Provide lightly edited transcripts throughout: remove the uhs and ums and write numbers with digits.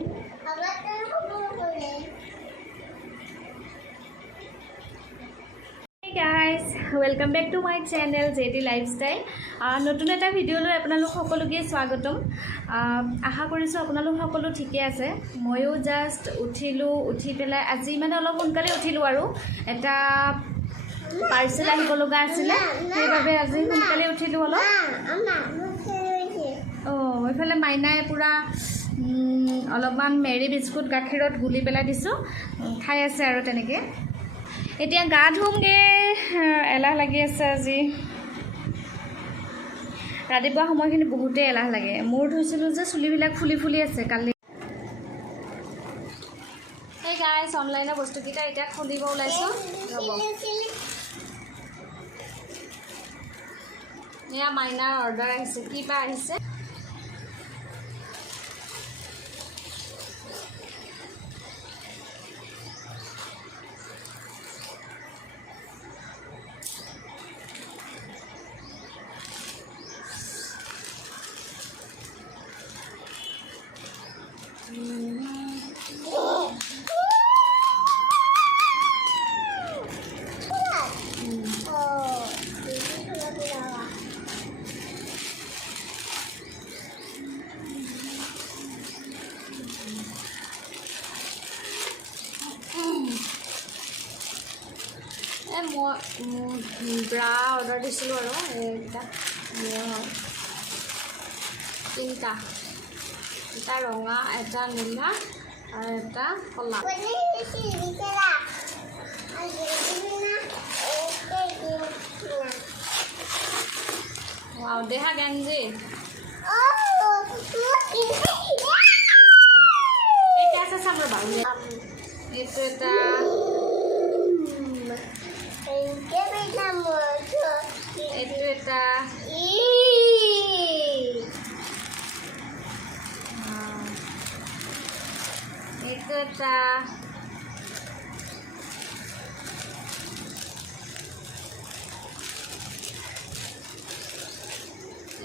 Hey guys, welcome back to my channel JD Lifestyle. নতুন এটা ভিডিঅ'লৈ আপোনালোক সকলোকে স্বাগতম। আশা কৰিছোঁ আপোনালোক সকলো ঠিকে আছে। ময়ো জাষ্ট উঠিলোঁ, উঠি পেলাই আজি মানে অলপ সোনকালে উঠিলোঁ আৰু এটা পাৰ্চেল আহিব লগা আছিলে, সেইবাবে আজি সোনকালে উঠিলোঁ অলপ। এইফালে মাইনাই পূৰা অলপমান মেৰি বিস্কুট গাখীৰত গুলি পেলাই দিছোঁ, খাই আছে আৰু তেনেকৈ। এতিয়া গা ধুমগৈ, এলাহ লাগি আছে আজি। ৰাতিপুৱা সময়খিনি বহুতেই এলাহ লাগে। মূৰ ধুইছিলোঁ যে চুলিবিলাক ফুলি ফুলি আছে কালি। এই গাইছ, অনলাইনৰ বস্তুকেইটা এতিয়া খুলিব ওলাইছোঁ, ৰ'ব। এয়া মাইনাৰ অৰ্ডাৰ আহিছে, কি বা আহিছে। মই ব্ৰা অৰ্ডাৰ দিছিলোঁ আৰু এইকেইটা তিনিটা, এটা ৰঙা, এটা নীলা আৰু এটা ক'লা। ৱাও, দেহা গেঞ্জি এইটা আছে চাম ৰ'বা। এইটো এটা এইটো এটা এইটো এটা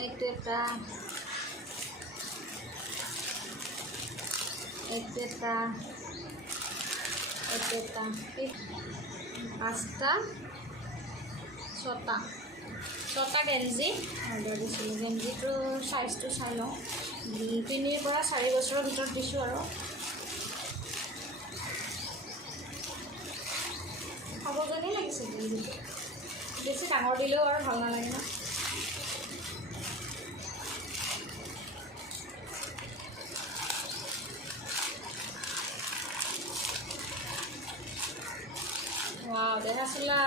এইটো এটা এইটো এটা এইটো এটা পাঁচটা ছটা গেঞ্জি অৰ্ডাৰ দিছিলোঁ। গেঞ্জিটো চাইজটো চাই লওঁ, 3 পৰা 4 বছৰৰ ভিতৰত দিছোঁ আৰু। খাব যেনেই লাগিছে গেঞ্জিটো, বেছি ডাঙৰ দিলেও আৰু ভাল নালাগে ন। ৱাও, দেহা চোলা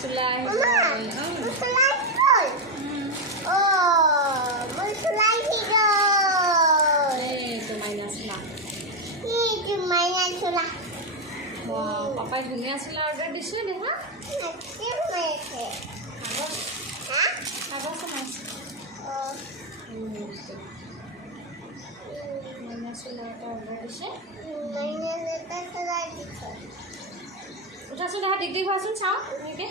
চোলা পাপাই ধুনীয়া চোলা অৰ্ডাৰ দিছোঁ। দেহা কাগজ সোমাইছে, মাইনা চোলা এটা অৰ্ডাৰ দিছে। উঠাচোন দেহা, দিগদাৰি হোৱাচোন, চাওঁ এনেকৈ।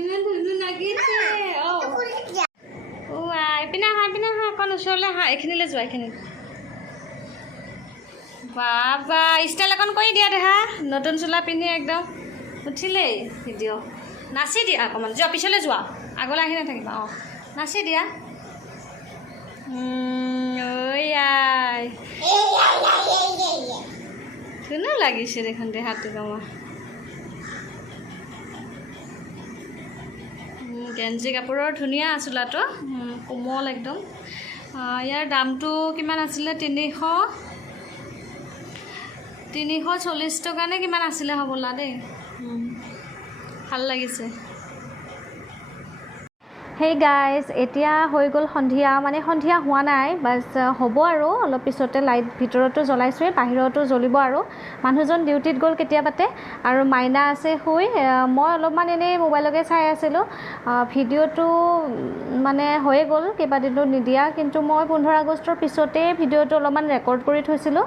ইমান ধুনু লাগিছে। এইপিনে আহা, এইপিনে আহা, অকণ ওচৰলৈ আহা। এইখিনিলৈ যোৱা, এইখিনিত। বাবা, ষ্টাইল অকণ কৰি দিয়া দেহা, নতুন চোলা পিন্ধি একদম উঠিলেই ভিডিঅ'। নাচি দিয়া অকণমান, যোৱা পিছলৈ যোৱা, আগলৈ আহি নাথাকিবা। নাচি দিয়া। ধুনু লাগিছে দেখোন দেহাটো আমাৰ। গেঞ্জি কাপোৰৰ ধুনীয়া চোলাটো, কোমল একদম। ইয়াৰ দামটো কিমান আছিলে? 340 টকা নে কিমান আছিলে হ'বলা দেই। ভাল লাগিছে। হেই গাইজ, এতিয়া হৈ গ'ল সন্ধিয়া, মানে সন্ধিয়া হোৱা নাই, বাছ হ'ব আৰু অলপ পিছতে লাইট ভিতৰতো জ্বলাইছোঁৱে, বাহিৰতো জ্বলিব আৰু। মানুহজন ডিউটিত গ'ল কেতিয়াবাতে আৰু মাইনা আছে শুই। মই অলপমান এনেই মোবাইলকে চাই আছিলোঁ। ভিডিঅ'টো মানে হৈয়ে গ'ল কেইবাদিনো নিদিয়া, কিন্তু মই 15 আগষ্টৰ পিছতেই ভিডিঅ'টো অলপমান ৰেকৰ্ড কৰি থৈছিলোঁ।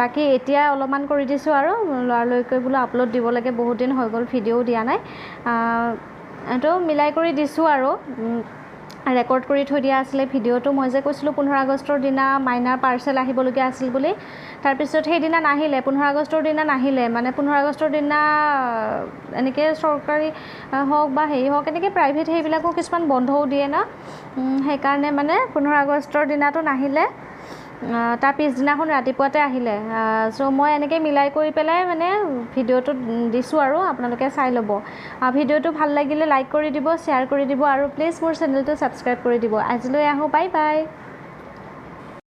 বাকী এতিয়া অলপমান কৰি দিছোঁ আৰু ল'ৰালৰিকৈ বোলো আপলোড দিব লাগে, বহুত দিন হৈ গ'ল ভিডিঅ'ও দিয়া নাই। এইটো মিলাই কৰি দিছোঁ আৰু ৰেকৰ্ড কৰি থৈ দিয়া আছিলে ভিডিঅ'টো। মই যে কৈছিলোঁ 15 আগষ্টৰ দিনা মাইনাৰ পাৰ্চেল আহিবলগীয়া আছিল বুলি, তাৰপিছত সেইদিনা নাহিলে, 15 আগষ্টৰ দিনা নাহিলে। মানে 15 আগষ্টৰ দিনা এনেকৈ চৰকাৰী হওক বা হেৰি হওক, এনেকৈ প্ৰাইভেট সেইবিলাকো কিছুমান বন্ধও দিয়ে ন, সেইকাৰণে মানে 15 আগষ্টৰ দিনাটো নাহিলে, তাৰ পিছদিনাখন ৰাতিপুৱাতে আহিলে। চ' মই এনেকৈ মিলাই কৰি পেলাই মানে ভিডিঅ'টো দিছোঁ আৰু আপোনালোকে চাই ল'ব। ভিডিঅ'টো ভাল লাগিলে লাইক কৰি দিব, শ্বেয়াৰ কৰি দিব আৰু প্লিজ মোৰ চেনেলটো ছাবস্ক্ৰাইব কৰি দিব। আজিলৈ আহোঁ, বাই বাই।